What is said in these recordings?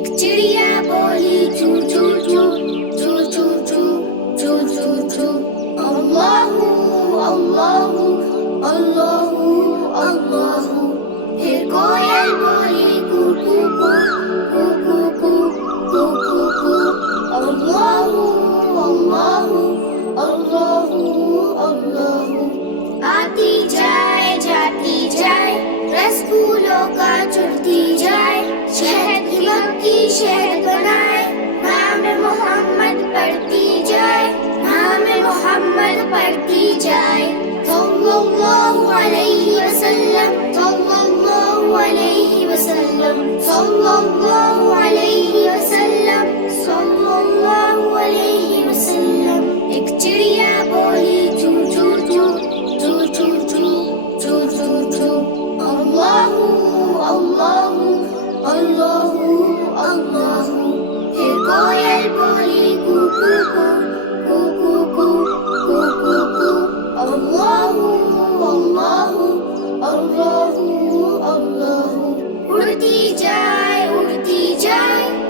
एक चिड़िया बोली चू चू चू चू चू चू चू चू चू। अल्लाहू अल्लाहू अल्लाहू अल्लाहू। फिर कोयल बोली कू कू कू कू कू कू कू कू कू। अल्लाहू अल्लाहू अल्लाहू अल्लाहू। आती जाए जाती जाए रस फूलों का चुरती जाए। शहद की मक्खी शहद बनाए। नाम मोहम्मद पढ़ती जाए। नाम मोहम्मद पढ़ती जाए। सल्लल्लाहु अलैहि वसल्लम सल्लल्लाहु अलैहि वसल्लम सल्लल्लाहु अलैहि वसल्लम सल्लल्लाहु अलैहि वसल्लम। एक चिड़िया बोली चू चू चू चू चू चू चू चू चू। अल्लाहू अल्लाहू अल्लाहू अल्लाहू। फिर कोयल बोली कू कू कू कू कू कू कू कू कू। अल्लाहू अल्लाहू अल्लाहू अल्लाहू। उड़ती जाए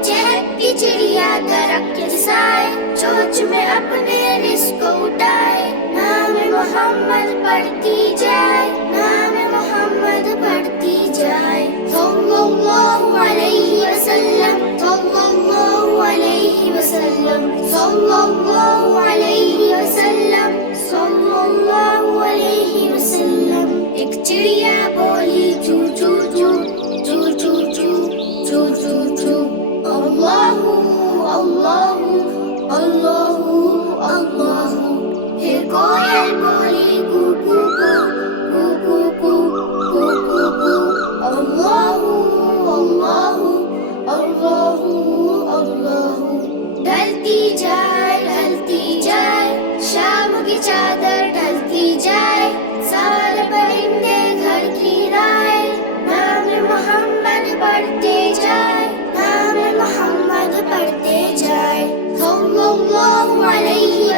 चहकती चिड़िया दरख्त के साए। चोंच में अपने रिज़्क़ उठाए। नाम मोहम्मद पढ़ती जाए। नाम मोहम्मद पढ़ती जाए। सल्लल्लाहु अलैहि वसल्लम सल्लल्लाहु अलैहि वसल्लम सल्लल्लाहु अलैहि वसल्लम सल्लल्लाहु अलैहि वसल्लम। एक चिड़िया बोली चू चू चू चू चू चू चू चू चू। अल्लाहू अल्लाहू अल्लाहू अल्लाहू। फिर कोयल बोली कू कू कू कू कू कू कू कू कू। अल्लाहू अल्लाहू अल्लाहू अल्लाहू। ढलती जाए शाम की चादर ढलती जाए। सारे परिंदे घर की राय। नाम मोहम्मद पढ़ते जाए। नाम मोहम्मद पढ़ते जाए। सल्लल्लाहु अलैहि